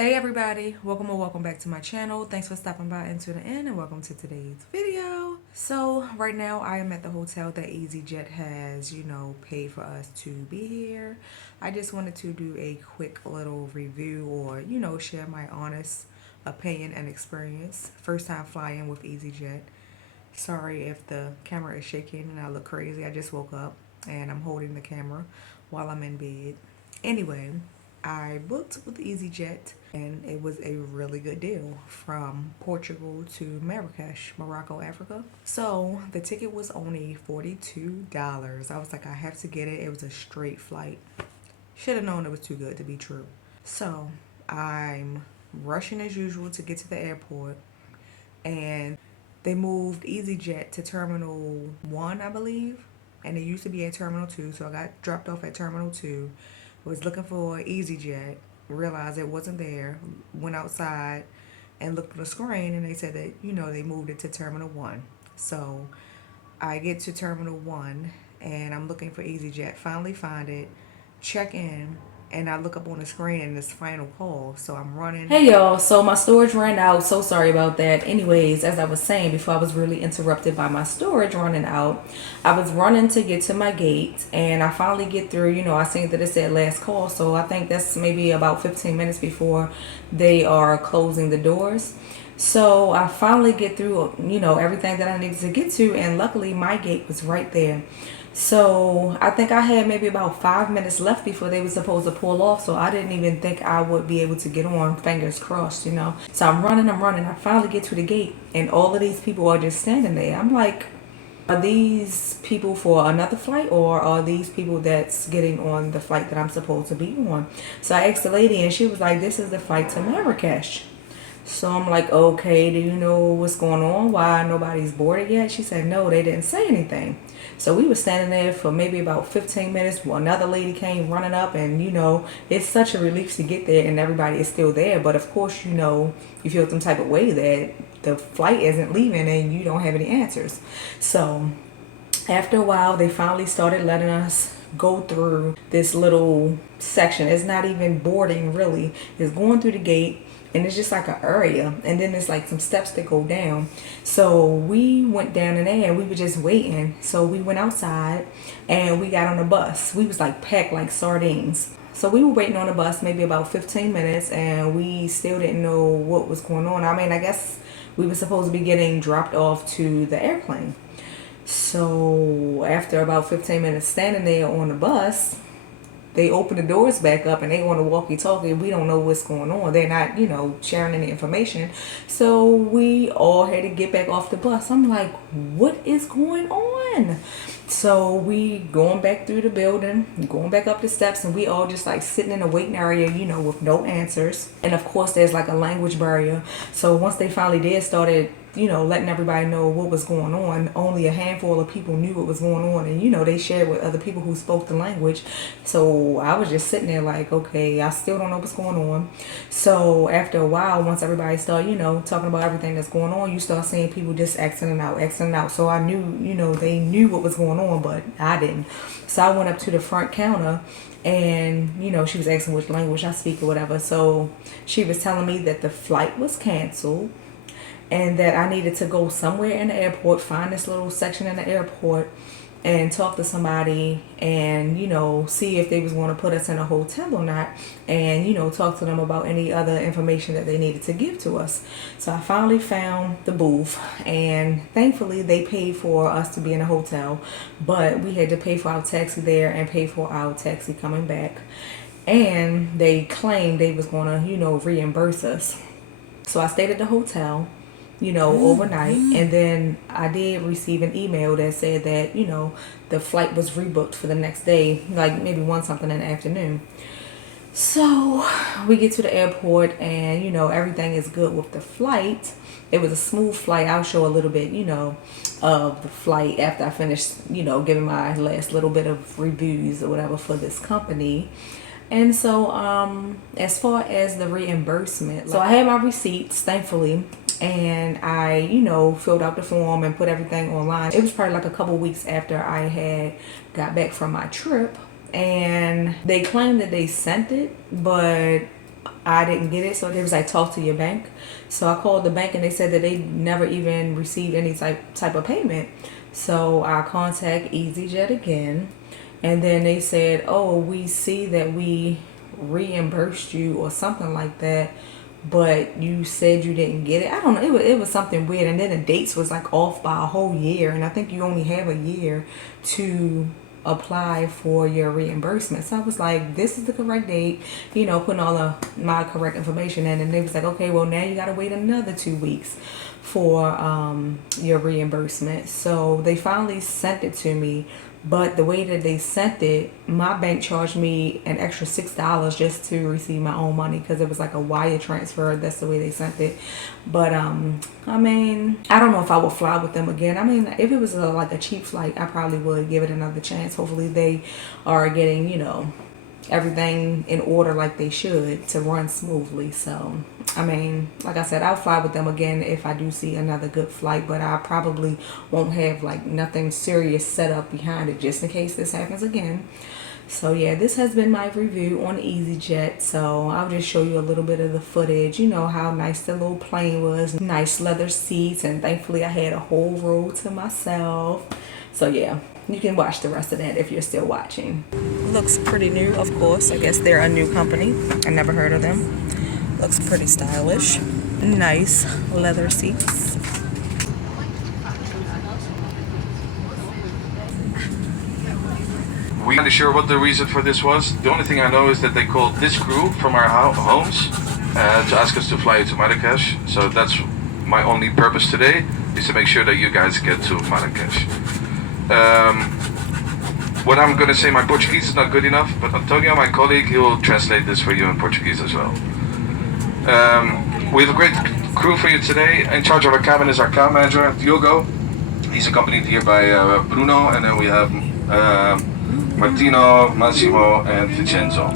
Hey everybody, welcome or welcome back to my channel. Thanks for stopping by and tuning in, and welcome to today's video. So right now I am at the hotel that easyJet has, paid for us to be here. I just wanted to do a quick little review or, share my honest opinion and experience. First time flying with easyJet. Sorry if the camera is shaking and I look crazy. I just woke up and I'm holding the camera while I'm in bed. Anyway, I booked with easyJet and it was a really good deal from Portugal to Marrakesh, Morocco, Africa. So the ticket was only $42. I was like, I have to get it. It was a straight flight. Should have known it was too good to be true. So I'm rushing as usual to get to the airport, and they moved easyJet to Terminal 1, I believe, and it used to be at Terminal 2, so I got dropped off at Terminal 2. I was looking for easyJet, realized it wasn't there, went outside and looked at the screen, and they said that, they moved it to Terminal 1. So I get to Terminal 1, and I'm looking for easyJet, finally find it, check in, and I look up on the screen and it's final call. So I'm running. Hey y'all, so my storage ran out. So sorry about that. Anyways, as I was saying before, I was really interrupted by my storage running out. I was running to get to my gate, and I finally get through. I seen that it said last call, so I think that's maybe about 15 minutes before they are closing the doors. So I finally get through, everything that I needed to get to, and luckily my gate was right there. So I think I had maybe about 5 minutes left before they were supposed to pull off. So I didn't even think I would be able to get on, fingers crossed. So I'm running. I finally get to the gate, and all of these people are just standing there. I'm like, are these people for another flight, or are these people that's getting on the flight that I'm supposed to be on? So I asked the lady, and she was like, this is the flight to Marrakesh. So I'm like, okay, do you know what's going on? Why nobody's boarded yet? She said, no, they didn't say anything. So we were standing there for maybe about 15 minutes. Well, another lady came running up, and it's such a relief to get there and everybody is still there. But of course, you feel some type of way that the flight isn't leaving and you don't have any answers. So after a while, they finally started letting us go through this little section. It's not even boarding really. It's going through the gate, and it's just like an area, and then there's like some steps that go down. So we went down in there and we were just waiting. So we went outside and we got on the bus. We was like packed like sardines. So we were waiting on the bus maybe about 15 minutes, and we still didn't know what was going on. I mean, I guess we were supposed to be getting dropped off to the airplane. So after about 15 minutes standing there on the bus, they open the doors back up and they want to walkie-talkie. We don't know what's going on. They're not, sharing any information. So we all had to get back off the bus. I'm like, what is going on? So we going back through the building, going back up the steps, and we all just like sitting in a waiting area, with no answers. And of course, there's like a language barrier. So once they finally did started, letting everybody know what was going on, only a handful of people knew what was going on, and they shared with other people who spoke the language. So I was just sitting there like, okay, I still don't know what's going on. So after a while, once everybody started, talking about everything that's going on, you start seeing people just exiting out. So I knew, they knew what was going on, but I didn't. So I went up to the front counter, and she was asking which language I speak or whatever. So she was telling me that the flight was canceled, and that I needed to go somewhere in the airport, find this little section in the airport, and talk to somebody, and see if they was going to put us in a hotel or not, and talk to them about any other information that they needed to give to us. So I finally found the booth, and thankfully they paid for us to be in a hotel, but we had to pay for our taxi there and pay for our taxi coming back, and they claimed they was going to reimburse us. So I stayed at the hotel overnight, and then I did receive an email that said that the flight was rebooked for the next day, like maybe 1 something in the afternoon. So we get to the airport, and everything is good with the flight. It was a smooth flight. I'll show a little bit of the flight after I finish giving my last little bit of reviews or whatever for this company. And so as far as the reimbursement, so I had my receipts, thankfully, and I filled out the form and put everything online. It was probably like a couple weeks after I had got back from my trip, and they claimed that they sent it, but I didn't get it. So they was like, talk to your bank. So I called the bank and they said that they never even received any type of payment. So I contact easyJet again, and then they said, oh, we see that we reimbursed you or something like that, but you said you didn't get it. I don't know. It was something weird. And then the dates was like off by a whole year. And I think you only have a year to apply for your reimbursement. So I was like, this is the correct date, putting all of my correct information in. And they was like, okay, well, now you got to wait another 2 weeks for your reimbursement. So they finally sent it to me. But the way that they sent it, my bank charged me an extra $6 just to receive my own money because it was like a wire transfer. That's the way they sent it. But I mean, I don't know if I will fly with them again. I mean, if it was like a cheap flight, I probably would give it another chance. Hopefully they are getting, everything in order like they should to run smoothly. So I mean, like I said, I'll fly with them again if I do see another good flight, but I probably won't have like nothing serious set up behind it just in case this happens again. So yeah, this has been my review on easyJet. So I'll just show you a little bit of the footage. You know how nice the little plane was, nice leather seats, and thankfully I had a whole row to myself. So yeah, you can watch the rest of that if you're still watching. Looks pretty new, of course. I guess they're a new company. I never heard of them. Looks pretty stylish. Nice leather seats. We're not sure what the reason for this was. The only thing I know is that they called this crew from our homes to ask us to fly to Marrakesh. So that's my only purpose today, is to make sure that you guys get to Marrakesh. What I'm going to say, my Portuguese is not good enough, but Antonio, my colleague, he will translate this for you in Portuguese as well. We have a great crew for you today. In charge of our cabin is our cabin manager, Diogo. He's accompanied here by Bruno, and then we have Martino, Massimo, and Vincenzo.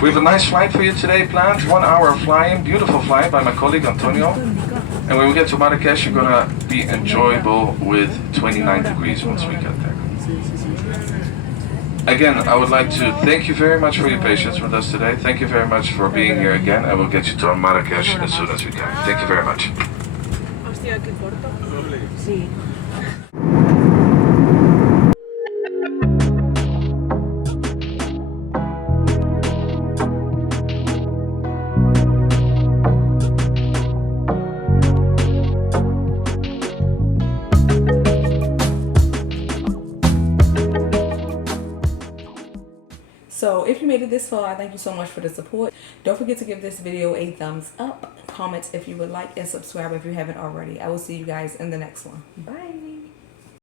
We have a nice flight for you today planned, 1 hour flying, beautiful flight by my colleague Antonio. And when we get to Marrakesh, you're gonna be enjoyable with 29 degrees once we get there. Again, I would like to thank you very much for your patience with us today. Thank you very much for being here again, and we'll get you to Marrakesh as soon as we can. Thank you very much. So if you made it this far, I thank you so much for the support. Don't forget to give this video a thumbs up, comment if you would like, and subscribe if you haven't already. I will see you guys in the next one. Bye.